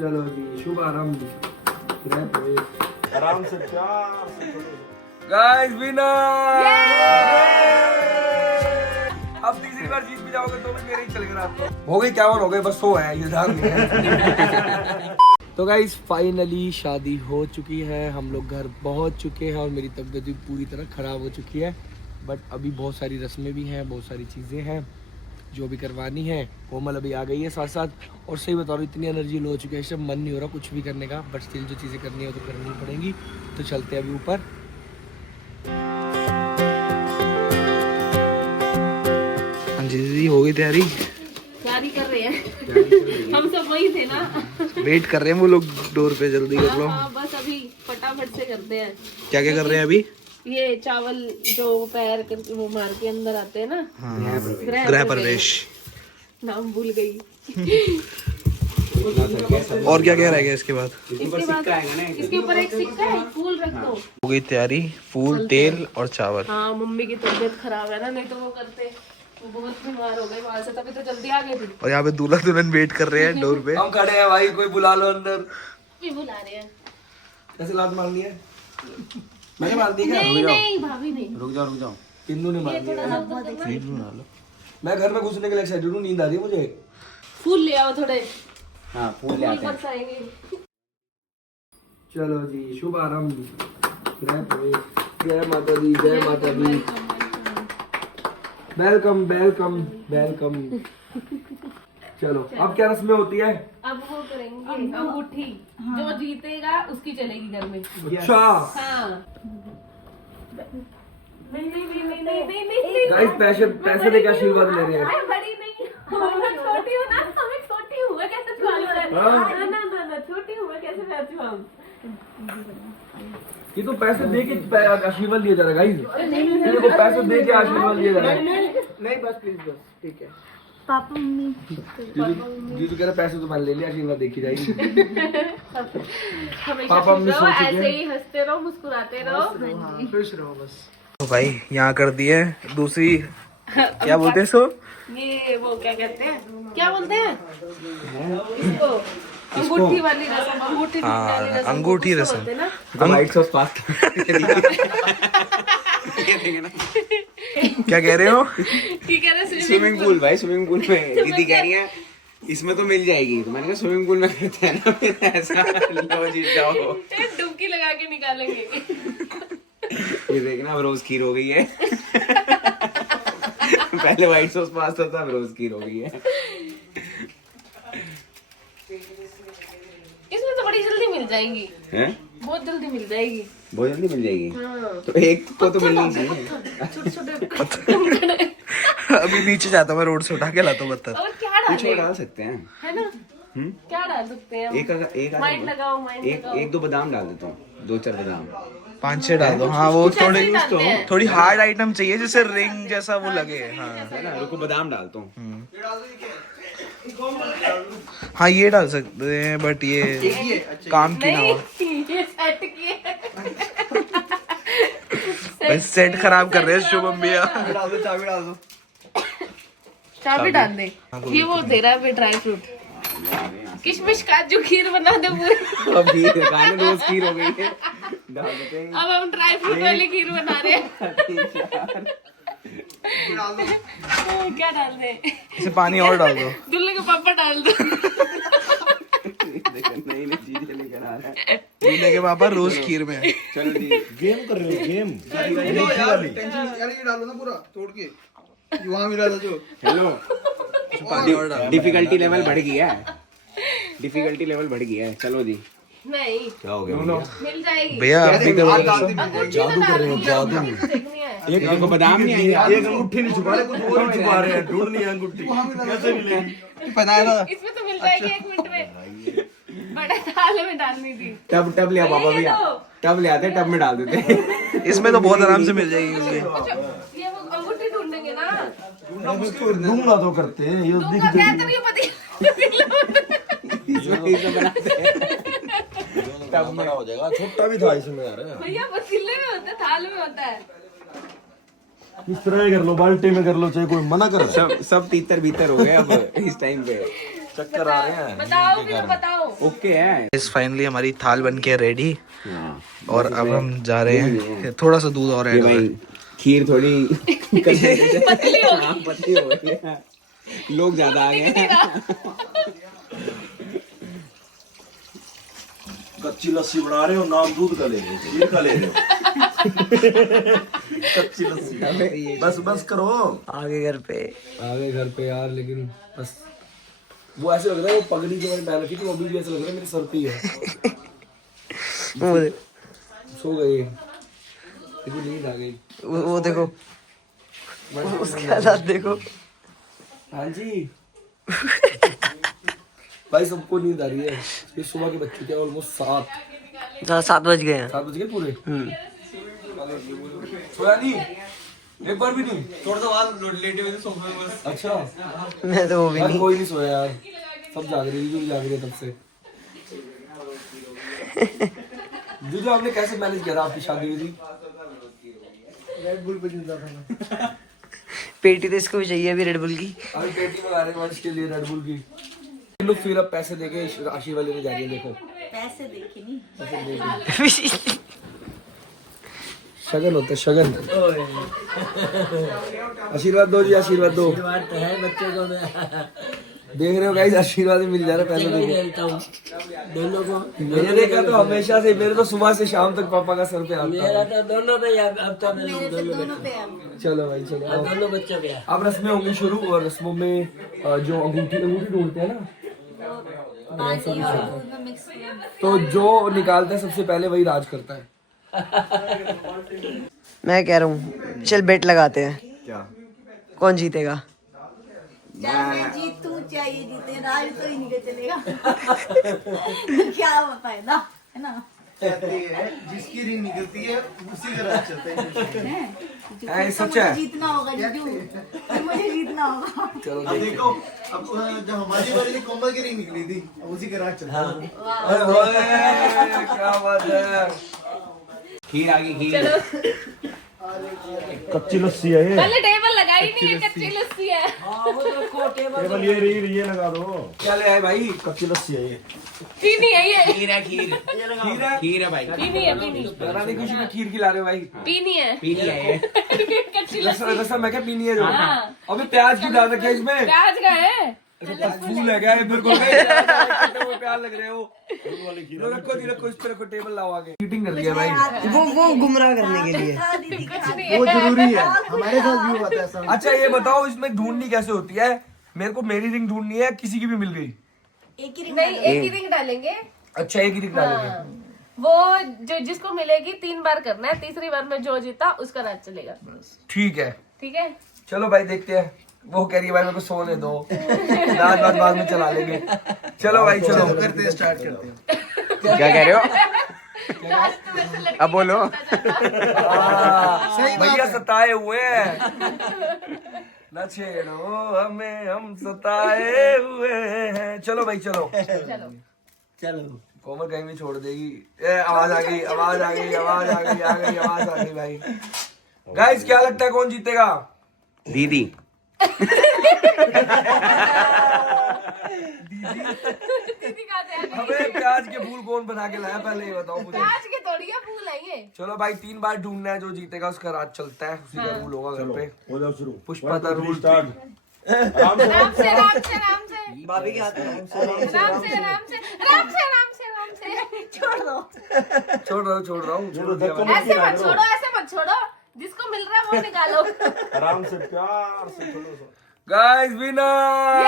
चलो जी शुभ आरंभ। आराम से प्यार से करो। Guys winner. अब तीसरी बार जीत भी जाओगे तो भी मेरे ही चलेगा आपको। हो गई 51 हो गए, बस 100 है, ये ध्यान नहीं है। तो गाइस फाइनली शादी हो चुकी है, हम लोग घर पहुंच चुके हैं और मेरी तबीयत भी पूरी तरह खराब हो चुकी है। बट अभी बहुत सारी रस्में भी हैं, बहुत सारी चीज़ें हैं जो भी करवानी है। कोमल अभी आ गई है साथ साथ। और सही बता रहा हूँ इतनी एनर्जी लो हो चुकी है, सब मन नहीं हो रहा कुछ भी करने का। बट स्टिल जो चीज़ें करनी है तो करनी पड़ेंगी। तो चलते हैं अभी ऊपर। हाँ जी दीदी हो गई तैयारी? तैयारी कर रहे हैं हम सब वही थे ना। वेट कर रहे हैं वो लोग डोर पे, जल्दी कर लो। हाँ, बस अभी फटाफट से करते हैं। क्या क्या कर रहे हैं अभी? ये चावल जो पैर करके वो मार के अंदर आते हैं ना। गृह प्रवेश। नाम भूल गई। और क्या क्या रह गया इसके बाद? इसके ऊपर एक सिक्का है, फूल रख दो। हो गई तैयारी, फूल तेल और चावल। हाँ मम्मी की तबीयत खराब है ना, नहीं तो वो करते। वो बहुत बीमार हो गए वहां से, तभी तो जल्दी आ गए थे। और यहाँ पे दूल्हा दुल्हन वेट कर रहे हैं डोर पे। हम खड़े हैं भाई, कोई बुला लो अंदर। भी बुला रहे हैं। कैसे लात मारनी है? मैंने मार दी क्या? नहीं भाभी नहीं। रुक जाओ। सिंधु ने मार दिया। मैं घर में घुसने के लिए एक्साइटेड हूँ, नींद आ रही है मुझे। फूल ले आओ थोड़े। हाँ फूल ले आते हैं। बरसाएंगे। चलो जी शुभ आरंभ। जय माता दी, जय माता दी। Welcome welcome welcome. चलो अब क्या रस्में होती है? अब वो करेंगे अंगूठी। जो जीतेगा उसकी चलेगी घर में। अच्छा हाँ। नहीं। गाइस पैसे दे के आशीर्वाद ले रहे हैं। मैं बड़ी नहीं हूँ, मैं छोटी हूँ ना, मैं छोटी हूँ, मैं कैसे छुआऊँ? ना छोटी हूँ मैं, कैसे मैं छुआऊँ? ये तो पैसे दे के आशीर्वाद लिया जा रहा है गाइस। ये देखो पैसे दे के आशीर्वाद लिया जा रहा है। नहीं बस प्लीज बस ठीक है। पापा मम्मी दीदी कह रहा पैसे तुम्हारे ले लिया, आशीर्वाद देखी जाएगी। हमेशा पापा खुश मम्मी रहो, सोच चुके ऐसे हैं। ही हंसते रहो, मुस्कुराते रहो। खुश रहो बस। तो भाई यहाँ कर दी है दूसरी, क्या बोलते हैं इसको? ये वो क्या कहते हैं, क्या बोलते हैं इसको? अंगूठी वाली रस्म, अंगूठी वाली रस्म। अंगूठी कुछ तो रस्म। बोलते हैं ना। White sauce pasta. क्या कह रहे हो? ठीक है ना, स्विमिंग पूल भाई, स्विमिंग पूल में दीदी कह रही है इसमें तो मिल जाएगी। तो मैंने कहा स्विमिंग पूल में करते हैं ना, फिर ऐसा लो जीत जाओ। डुबकी लगा के निकालेंगे। ये देखना अब रोज खीर हो गई है। पहले व्हाइट सॉस पास्ता था, अब रोज खीर हो गई है। इसमें तो बड़ी जल्दी मिल जाएंगी, हैं? बहुत जल्दी मिल जाएगी। बहुत जल्दी मिल जाएगी। हाँ। तो एक को तो मिलनी चाहिए। छोटे अभी नीचे जाता मैं, रोड से उठा के लाता हूँ पत्थर। और क्या कुछ और डालें, डाल सकते हैं। है ना? क्या डाल सकते हैं हम? एक माइंड लगाओ, माइंड लगाओ। एक दो बादाम डाल देता हूँ, 2-4 बादाम। 5-6 डाल दो। हाँ वो कुछ ऐसे ही डालते हैं। थोड़ी हार्ड आइटम चाहिए जिससे रिंग जैसा वो लगे। हाँ है ना, रुको बादाम डालता हूँ। हाँ ये डाल सकते हैं, बट ये काम की ना हो। ये सेट किए। बस सेट खराब कर रहे हैं शुभम भैया। डाल दो, चाबी डाल दो। चाबी डाल दे। ये वो दे रहा है ड्राई फ्रूट, किशमिश काजू खीर बना दे पूरी। अब खीर खाने रोज खीर हो गई है, डाल देते हैं। अब हम ड्राई फ्रूट वाली खीर बना रहे हैं। क्या डाल दे? इसे पानी और डाल दो। दूल्हे के पापा डाल दो। देखो नई नई चीजें लेकर आ रहा है। दूल्हे के पापा रोज खीर में। चलो जी, गेम कर रहे हो गेम। ये डालो ना पूरा तोड़ के, वहाँ मिला था जो। हेलो, डिफिकल्टी लेवल बढ़ गया है। डिफिकल्टी लेवल बढ़ गया है। चलो जी, नहीं क्या हो गया? मिल जाएगी। भैया आप भी करो। जादू कर रहे हो, जादू। देखनी है। एक को बादाम नहीं आएंगे। एक अंगूठी नहीं छुपा रहे, कुछ और ही छुपा रहे हैं। ढूंढ नहीं है अंगूठी, कैसे मिलेगी? पता है ना। इसमें तो मिल जाएगी 1 मिनट में। बड़ा थाल में डालनी थी। टब ले पापा भैया, टब ले आते, टब में डाल देते। इसमें तो बहुत आराम से मिल जाएगी। ये वो अंगूठी ढूंढेंगे ना। ढूंढना तो करते हैं ये दूंगा क्या तो ये पति। इसमें बनाते हैं। टब बड़ा हो जाएगा, छोटा भी था इसमें यार। भैया पतीले में होता है, थाल में होता है। इस तरह कर लो, बाल्टी में कर लो, चाहे कोई मना कर। सब तीतर भीतर हो गए अब इस टाइम पे। चक्कर आ रहे हैं। बताओ फिर बताओ। ओके है। इस फाइनली हमारी थाल बन के रेडी हाँ, और अब हम जा रहे हैं, थोड़ा सा दूध और ये ऐड हो भाई खीर थोड़ी पतली हो हाँ, पतली हो गई है। लोग ज्यादा आ गए हैं। कच्ची लस्सी बना रहे हो, नाम दूध का ले रहे हो, खीर का ले रहे हो। कच्ची लस्सी बस बस करो। आगे घर पे। आगे घर पे यार, लेकिन बस वो ऐसे लग रहा है, वो पगड़ी जो मैंने पहन रखी थी वो अभी भी ऐसा लग रहा है मेरे सर पे ही है। सो गए लेकिन नींद आ गई। वो देखो, उसके हालात देखो। हाँ जी भाई सबको नींद आ रही है। ये सुबह के बज चुके हैं ऑलमोस्ट 7 बज गए हैं। 7 बज गए पूरे। सोया नहीं एक बार भी नहीं। थोड़ा सा बाद लेटे हुए थे सोफे में बस। अच्छा मैं तो वो भी यार नहीं। कोई नहीं सोया यार, सब जाग रही है, जाग रही है तब से। जो आपने कैसे मैनेज किया था आपकी शादी हुई थी? रेड बुल पे जिंदा था। पेटी तो इसको भी चाहिए अभी रेड बुल की। अभी पेटी मंगा रहे हैं इसके लिए रेड बुल की। लोग फिर अब पैसे देके आशीर्वाद लेने जा रही है। देखो पैसे देखे नहीं। शगन होता है शगन। आशीर्वाद दो जी, आशीर्वाद दो। बच्चे को देख रहे हो गाइस, आशीर्वाद मिल जा रहा है पैसे देके दोनों को। मैंने देखा तो हमेशा से, मेरे तो सुबह से शाम तक पापा का सर पे आता है। तो दोनों पे अब तो दोनों चलो भाई चलो आओ। दोनों बच्चों पे। अब रस्में होंगी शुरू, और रस्मों में जो अंगूठी ढूंढते हैं ना, तो जो निकालता है सबसे पहले वही राज करता है। मैं कह रहा हूँ चल बेट लगाते हैं। क्या? कौन जीतेगा? चाहे जीतू चाहे जीते, राज तो ही नहीं चलेगा। क्या फायदा है ना। जिसकी रिंग निकलती है उसी का राज चलता है। सच है। जीतना होगा जीजू, मुझे जीतना होगा। चलो अब देखो, अब जब हमारी बारी थी कोमल की रिंग निकली थी, अब उसी का राज चलता है। क्या बात है। खीर आ गई, खीर। कच्ची लस्सी है ये। पहले टेबल लगाई नहीं है, कच्ची लस्सी है। केवल ये लगा दो। क्या ले आए भाई? कच्ची लस्सी है ये। पीनी है ये। खीर है, खीर। खीर है। खीर है भाई। पीनी है, पीनी। रानी खुशी में खीर खिला रहे हो भाई। पीनी है। पीनी है ये। कच्ची लस्सी। रसम मैं क्या पीनी है जो? हाँ। अबे प्याज क्यों डाल रखे है इसमें? प्याज का है। फूल है क्या ये? मेरे को प्याज लग रहे हो। रखो जी, रखो इस पे, रखो टेबल लाओ आगे। चीटिंग कर रही है भाई। वो गुमराह करने के लिए। वो जरूरी है, हमारे साथ भी हुआ था ऐसा। अच्छा ये बताओ, इसमें ढूंढनी कैसे होती है? मेरे को मेरी रिंग ढूंढनी है, किसी की भी मिल गई। एक ही रिंग नहीं, एक ही रिंग डालेंगे। अच्छा एक ही रिंग डालेंगे। वो जो जिसको मिलेगी 3 बार करना है, तीसरी बार में जो जीता उसका राज चलेगा। ठीक है ठीक है। चलो भाई देखते हैं। वो कह रही है भाई मेरे को सोने दो, रात बाद में चला लेंगे। चलो भाई चलो करते हैं, स्टार्ट करते हैं। क्या कह रहे हो? अब बोलो। भैया सताए हुए हैं। न छेड़ो हमें, हम सताए हुए हैं। चलो भाई चलो। चलो। कोमल कहीं भी छोड़ देगी। आवाज आ गई, आवाज आ गई, आवाज आ गई, आ गई, आवाज आ गई भाई। गाइस क्या लगता है कौन जीतेगा? दीदी। दीदी कहाँ से आ गई? हमें प्याज के फूल कौन बना के लाया पहले ये बताओ मुझे। प्याज के तोड़िए फूल है ये। चलो भाई 3 बार ढूंढना है, जो जीतेगा उसका राज चलता है, उसी का रूल होगा घर पे। हो जाओ शुरू। Pushpa the rule. Start. Ram से, राम से, राम से। भाभी के हाथ में। राम से, राम से, राम से, राम से, राम से। छोड़ दो। छोड़ रहा हूँ, छोड़ रहा हूँ, छोड़ दिया मैंने। ऐसे मत छोड़ो, ऐसे मत छोड़ो। जिसको मिल रहा है वो निकालो। आराम से, प्यार से थोड़ा सा। Guys winner.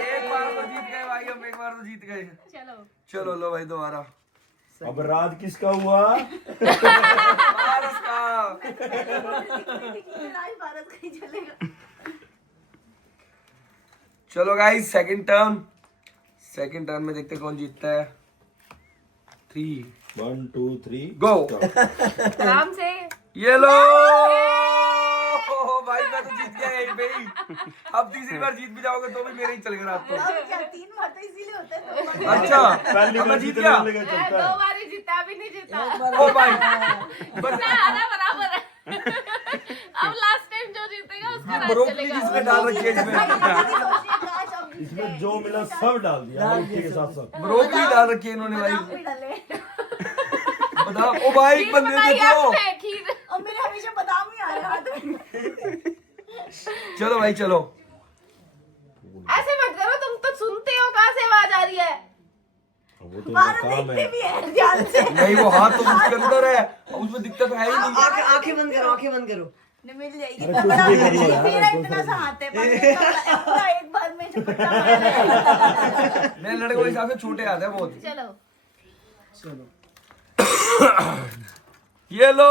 एक बार तो जीत गए भाई, हम एक बार तो जीत गए। चलो। चलो लो भाई दोबारा। अब राज किसका हुआ? पारस का। राज भारत का ही चलेगा। चलो गाइस सेकंड टर्न में देखते कौन जीतता है। 3 1 2 3 गो। आराम से। ये लो भाई, मैं तो जीत गया यहीं पे ही। अब तीसरी बार जीत भी जाओगे तो भी मेरे ही चलेगा रात को। अब क्या 3 बार तो इसीलिए होता है। अच्छा पहली अब मैं बार जीत जीतने गया। वाले का चलता है। 2 बार ही जीता, अभी नहीं जीता। ओ भाई ना, आधा बराबर है। अब लास्ट टाइम जो जीतेगा उसका राज ब्रोकली चलेगा। किसने डाल रखी है इसमें? इसमें जो मिला सब डाल दिया रोटी के साथ साथ। ब्रोकली डाल रखी है इन्होंने भाई। बादाम भी डाले बताओ ओ भाई एक खीर बंदे बनाई देखो। आपने, खीर। और मेरे हमेशा बादाम ही आए हाथ में। चलो भाई चलो। ऐसे मत करो, तुम तो सुनते हो कहाँ से आवाज आ रही है। वो तो बाहर उनका काम देखते है। भी है ध्यान से। नहीं वो हाथ तो उसके अंदर है, उसमें दिक्कत है ही नहीं। आंखें बंद करो, आंखें बंद करो। नहीं, मिल जाएगी। अरे कुछ भी कर लो यार, मेरा कुछ इतना भी। सा हाथ है पर पूरा एक बार में झपट्टा मार दिया। मेरे लड़के के हिसाब से छोटे आते हैं बहुत। चलो ये लो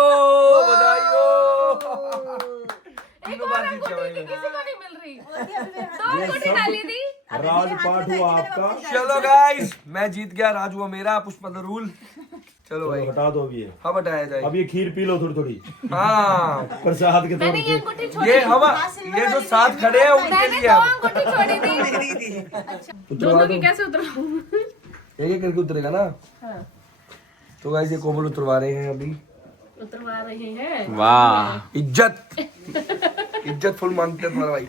बधाई हो। एक और अंगूठी की किसी को नहीं मिल रही। दो अंगूठी डाली थी। राजपाट हुआ आपका। चलो गाइस मैं जीत गया, राज हुआ मेरा, पुष्पा द रूल। चलो भाई हटा दो अभी ये। हम हटाया जाए। अब ये खीर पी लो थोड़ी थोड़ी हाँ प्रसाद के तौर मैंने ये पे। अंगूठी छोड़ी ये थी। हम ये जो साथ खड़े हैं उनके मैंने लिए दो अब अंगूठी छोड़ी थी। दोनों की कैसे उतराऊं? एक करके उतरेगा ना। हाँ, तो गाइस ये कोमल उतरवा रहे हैं अभी। उतरवा रहे हैं। वाह इज्जत इज्जत फुल मांगते हैं तुम्हारा भाई।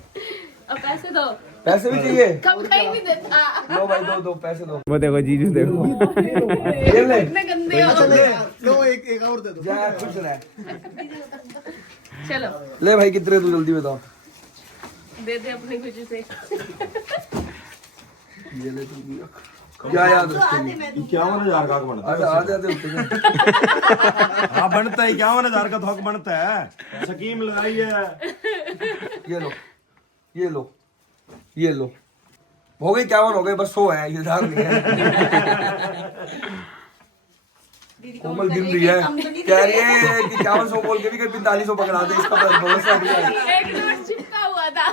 अब पैसे दो। पैसे भी चाहिए? कम का ही नहीं देता। लो भाई दो पैसे दो। वो देखो जीजू देखो। ये ले इतने गंदे हो। लो एक और दे दो। जा खुश रह। चलो ले भाई कितने तू जल्दी बताओ। दे दे अपनी खुशी से। ये ले तू क्या याद रखेंगे? 51,000 का हक बनता अच्छा आ जाते होते हैं। है। हाँ बनता है, 51,000 का तो हक बनता है। स्कीम लगाई है। ये लो ये लो ये लो। हो गई 51 हो गए, बस 100 है, ये ध्यान नहीं है। कोमल गिन रही है, कह रही है कि 5100 बोल के भी कहीं 4500 पकड़ा दे, इसका भरोसा नहीं है। एक नोट चिपका हुआ था।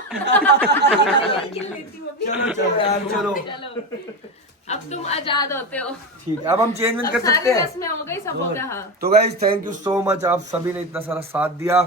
चलो चलो यार चलो चलो अब तुम आजाद होते हो। ठीक है, अब हम चेंज अब कर सकते सारी हैं। रस्में हो गई, सब हो गया। हाँ तो guys thank you so much, आप सभी ने इतना सारा साथ दिया,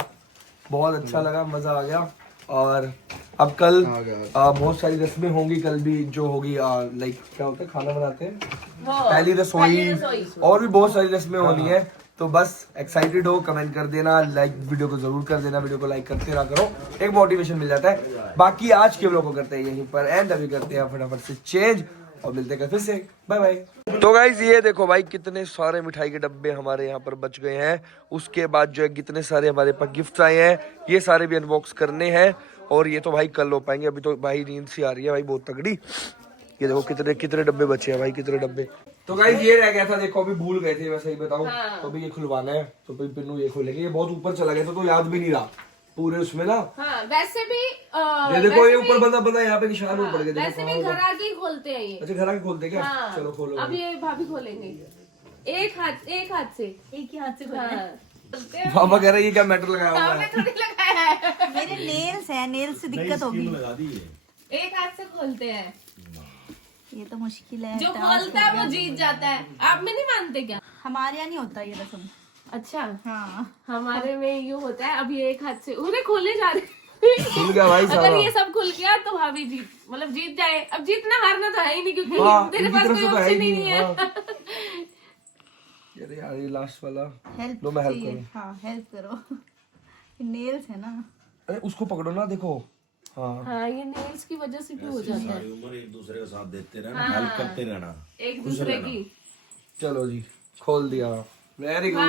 बहुत अच्छा लगा, मजा आ गया। और अब कल बहुत सारी रस्में होंगी, कल भी जो होगी लाइक क्या होता है, खाना बनाते हैं, पहली रसोई, और भी बहुत सारी रस्में होनी है। तो बस एक्साइटेड हो, कमेंट कर देना, लाइक वीडियो को जरूर कर देना, वीडियो को लाइक करते रहा करो, एक मोटिवेशन मिल जाता है। बाकी आज के व्लॉग को करते हैं यहीं पर एंड, अभी करते हैं फटाफट से चेंज और मिलते हैं फिर से, बाय बाय। तो गाइज ये देखो भाई कितने सारे मिठाई के डब्बे हमारे यहाँ पर बच गए हैं। उसके बाद जो है कितने सारे हमारे पास गिफ्ट आए हैं, ये सारे भी अनबॉक्स करने हैं। और ये तो भाई कल हो पाएंगे, अभी तो भाई नींद सी आ रही है भाई बहुत तगड़ी। ये देखो कितने कितने डब्बे बचे हैं भाई, कितने डब्बे। तो गाइज ये रह गया था, देखो अभी भूल गए थे, मैं सही बताऊं। हाँ। तो अभी ये खुलवाना है, तो फिर पिन्नू ये खोलेंगे, ये बहुत ऊपर चला गया था तो याद भी नहीं रहा पूरे उसमें ना। हाँ वैसे भी ये देखो ये ऊपर बंदा बंदा यहाँ पे निशान ऊपर गया, देखो वैसे भी घर आके ही खोलते हैं ये। अच्छा घर आके खोलते क्या? हाँ चलो खोलो। अब ये भाभी खोलेंगे एक हाथ से। एक ही हाथ से खोलना है। हाँ पापा कह रहे हैं ये क्या मैटर लगाया हुआ आपने है। थोड़ी लगाया है। मेरे नेल्स हैं, नेल्स से नई दिक्कत स्कीम होगी। लगा दी है। एक हाथ से खोलते हैं, ये तो मुश्किल है। जो टास्क खोलता हो है गया। वो जीत जाता है। आप में नहीं मानते क्या? हमारे यहाँ नहीं होता ये रस्म। अच्छा हाँ हमारे में ये होता है। अब ये एक हाथ से उन्हें खोलने जा रहे खुल गया भाई अगर सारा। ये सब खुल गया तो भाभी जीत मतलब जीत जाए। अब जीतना हारना तो है ही नहीं, क्योंकि हाँ, तेरे इनकी पास तरफ कोई से तो है ऑप्शन ही ही नहीं, नहीं है। अरे यार ये लास्ट वाला हेल्प लो मैं हेल्प चाहिए। करूँ। हाँ हेल्प करो। नेल्स है ना। अरे उसको पकड़ो ना, देखो। हाँ हाँ ये नेल्स की वजह से भी हो जाता है। सारी उम्र एक दूसरे का साथ देते रहना, हेल्प करते रहना। एक दूसरे की। चलो जी खोल दिया, वेरी गुड।